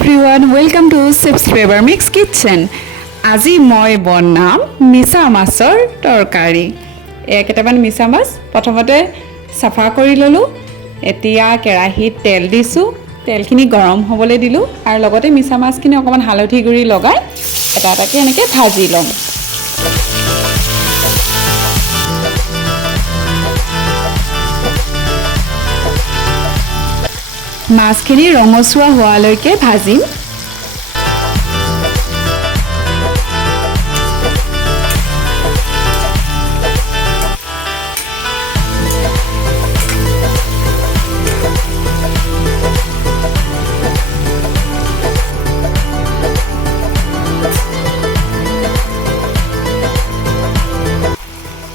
everyone, welcome to Subscriber Mix Kitchen. আজি মই বনাম মিছা মাছৰ তৰকাৰী। কেইটামান মিছা মাছ প্ৰথমতে সাফা কৰি ললো। এতিয়া কেৰাহীত তেল দিছো। তেলখিনি গৰম হ'বলৈ দিলো আৰু লগতে মিছা মাছখিনি অকমান হালধি গুৰি লগাই এটা এটাকে এনেকে ভাজি লম। মাছখিনি ৰঙচুৱা হোৱালৈকে ভাজিম।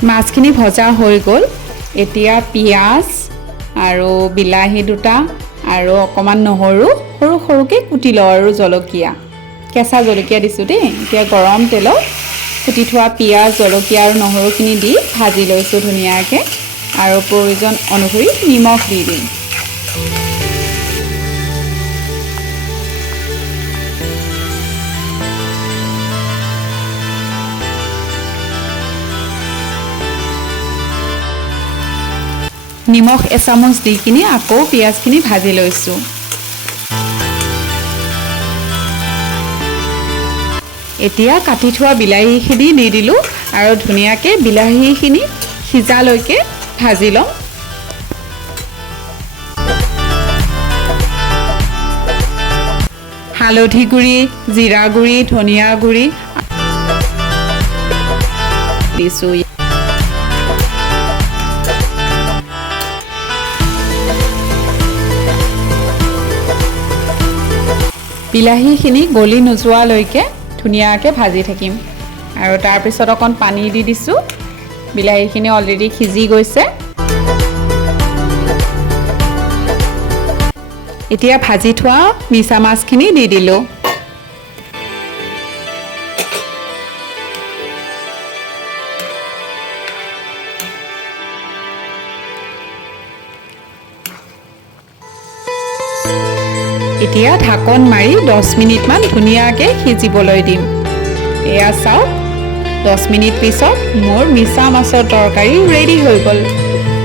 মাছখিনি ভজা হৈ গ'ল। এতিয়া পিয়াজ আৰু বিলাহী দুটা আৰু অকমান নহৰু সৰু সৰুকে কুটি লওঁ আৰু জলকীয়া কেঁচা জলকীয়া দিছোঁ দেই। এতিয়া গৰম তেলত কুটি থোৱা পিয়াজ জলকীয়া আৰু নহৰুখিনি দি ভাজি লৈছোঁ ধুনীয়াকৈ আৰু প্ৰয়োজন অনুসৰি নিমখ দি দিম। নিমখ এচামুচ দি কিনি আকৌ পিয়াজখিনি ভাজি লৈছোঁ। এতিয়া কাটি থোৱা বিলাহীখিনি দি দিলোঁ আৰু ধুনীয়াকৈ বিলাহীখিনি সিজালৈকে ভাজি ল'ম। হালধি গুড়ি, জিৰা গুড়ি, ধনিয়া গুড়ি দিছোঁ। বিলাহীখিনি গলি নোযোৱালৈকে ধুনীয়াকৈ ভাজি থাকিম আৰু তাৰপিছত অকণ পানী দি দিছোঁ। বিলাহীখিনি অলৰেডি সিজি গৈছে। এতিয়া ভাজি থোৱা মিছা মাছখিনি দি দিলোঁ। এতিয়া ঢাকন মাৰি 10 মিনিটমান ধুনীয়াকৈ সিজিবলৈ দিম। এয়া চাওক 10 মিনিট পিছত মোৰ মিছা মাছৰ তৰকাৰী ৰেডি হৈ গ'ল।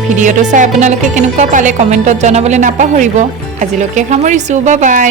ভিডিঅ'টো চাই আপোনালোকে কেনেকুৱা পালে কমেণ্টত জনাবলৈ নাপাহৰিব। আজিলৈকে সামৰিছোঁ, বাই বাই।